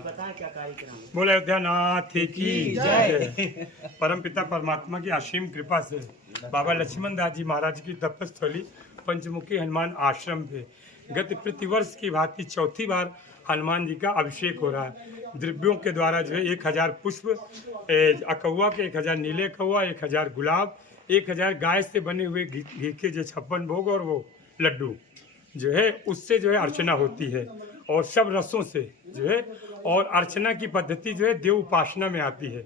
बताएं क्या कार्यक्रम है। बोले अयोध्यानाथ की जय। परमपिता परमात्मा की असीम कृपा से बाबा लक्ष्मण दास जी महाराज की तपस्थली पंचमुखी हनुमान आश्रम पे गत प्रतिवर्ष की भांति चौथी बार हनुमान जी का अभिषेक हो रहा है। द्रव्यों के द्वारा जो है 1000 पुष्प, अकौआ के 1000 नीले कौआ, 1000 गुलाब, 1000 गाय से बने हुए घी के जो 56 भोग और वो लड्डू जो है उससे जो है अर्चना होती है और सब रसों से जो है। और अर्चना की पद्धति जो है देव उपासना में आती है,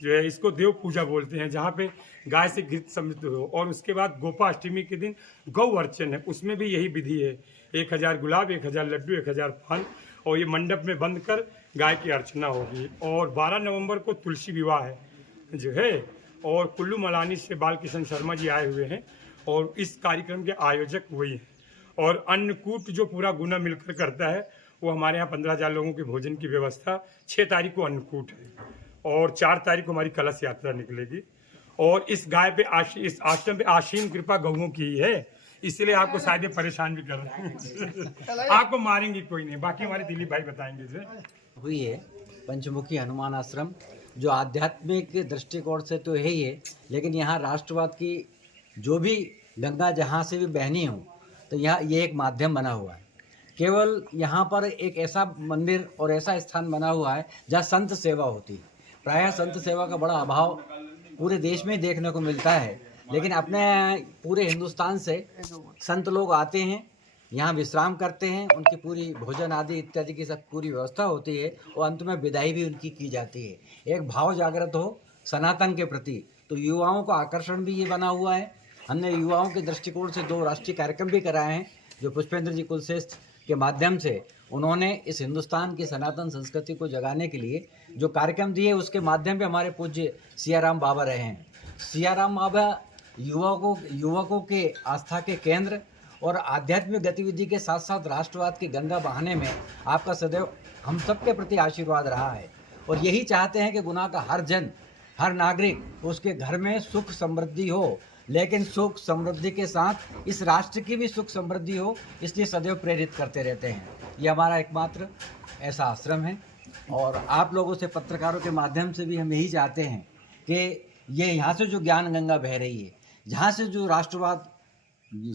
जो है इसको देव पूजा बोलते हैं, जहाँ पे गाय से घृत समृद्ध हो। और उसके बाद गोपाष्टमी के दिन गौ अर्चन है, उसमें भी यही विधि है। 1000 गुलाब, 1000 लड्डू, 1000 फल, और ये मंडप में बंद कर गाय की अर्चना होगी। और 12 नवंबर को तुलसी विवाह है जो है। और कुल्लू मलानी से बालकिशन शर्मा जी आए हुए हैं और इस कार्यक्रम के आयोजक वही हैं। और अन्नकूट जो पूरा गुना मिलकर करता है वो हमारे यहाँ 15,000 लोगों के भोजन की व्यवस्था। 6 तारीख को अन्नकूट है और 4 तारीख को हमारी कलश यात्रा निकलेगी। और इस गाय पे इस आश्रम पे आसीम कृपा गौओं की है, इसलिए आपको शायद ये परेशान भी कर रहे हैं। आपको मारेंगे कोई नहीं, बाकी हमारे दिलीप भाई बताएंगे इसे। हुई है पंचमुखी हनुमान आश्रम, जो आध्यात्मिक दृष्टिकोण से तो है ही है, लेकिन यहाँ राष्ट्रवाद की जो भी गंगा जहाँ से भी बहनी हो तो यहाँ ये एक माध्यम बना हुआ है। केवल यहाँ पर एक ऐसा मंदिर और ऐसा स्थान बना हुआ है जहाँ संत सेवा होती है। प्रायः संत सेवा का बड़ा अभाव पूरे देश में देखने को मिलता है, लेकिन अपने पूरे हिंदुस्तान से संत लोग आते हैं, यहाँ विश्राम करते हैं, उनकी पूरी भोजन आदि इत्यादि की सब पूरी व्यवस्था होती है और अंत में विदाई भी उनकी की जाती है। एक भाव जागृत हो सनातन के प्रति, तो युवाओं का आकर्षण भी ये बना हुआ है। हमने युवाओं के दृष्टिकोण से 2 राष्ट्रीय कार्यक्रम भी कराए हैं, जो पुष्पेंद्र जी कुलश्रेष्ठ के माध्यम से उन्होंने इस हिंदुस्तान की सनातन संस्कृति को जगाने के लिए जो कार्यक्रम दिए, उसके माध्यम पे हमारे पूज्य सियाराम बाबा रहे हैं। सियाराम बाबा युवकों के आस्था के केंद्र और आध्यात्मिक गतिविधि के साथ साथ राष्ट्रवाद की गंगा बहाने में आपका सदैव हम सबके प्रति आशीर्वाद रहा है। और यही चाहते हैं कि गुना का हर जन, हर नागरिक, उसके घर में सुख समृद्धि हो, लेकिन सुख समृद्धि के साथ इस राष्ट्र की भी सुख समृद्धि हो, इसलिए सदैव प्रेरित करते रहते हैं। ये हमारा एकमात्र ऐसा आश्रम है। और आप लोगों से, पत्रकारों के माध्यम से भी हम यही चाहते हैं कि ये यहाँ से जो ज्ञान गंगा बह रही है, जहाँ से जो राष्ट्रवाद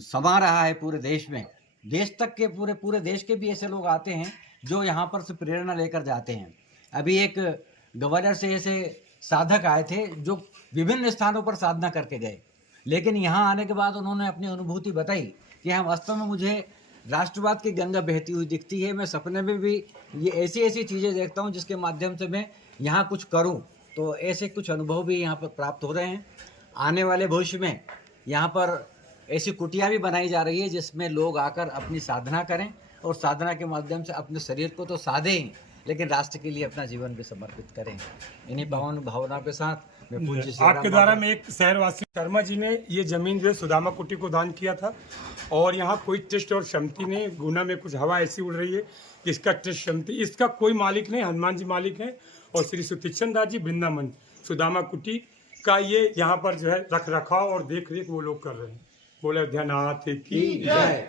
समा रहा है पूरे देश में, देश तक के पूरे देश के भी ऐसे लोग आते हैं जो यहाँ पर से प्रेरणा लेकर जाते हैं। अभी एक गवर्नर से ऐसे साधक आए थे जो विभिन्न स्थानों पर साधना करके गए, लेकिन यहाँ आने के बाद उन्होंने अपनी अनुभूति बताई कि हाँ, वास्तव में मुझे राष्ट्रवाद की गंगा बहती हुई दिखती है। मैं सपने में भी ये ऐसी चीज़ें देखता हूँ जिसके माध्यम से मैं यहाँ कुछ करूँ। तो ऐसे कुछ अनुभव भी यहाँ पर प्राप्त हो रहे हैं। आने वाले भविष्य में यहाँ पर ऐसी कुटिया भी बनाई जा रही है जिसमें लोग आकर अपनी साधना करें और साधना के माध्यम से अपने शरीर को तो साधे ही, लेकिन राष्ट्र के लिए अपना जीवन भी समर्पित करें। इन्हीं भावना के साथ मैं पूज्य आपके द्वारा में एक शहरवासी शर्मा जी ने ये जमीन जो है सुदामा कुटी को दान किया था। और यहाँ कोई ट्रस्ट और समिति नहीं, गुना में कुछ हवा ऐसी उड़ रही है कि इसका ट्रस्ट समिति, इसका कोई मालिक नहीं, हनुमान जी मालिक हैं। और श्री सुतीक्षण दास जी वृंदावन सुदामा कुटी का ये यहाँ पर जो है रख रखाव और देख रेख वो लोग कर रहे हैं। बोले अयोध्यानाथ की जय।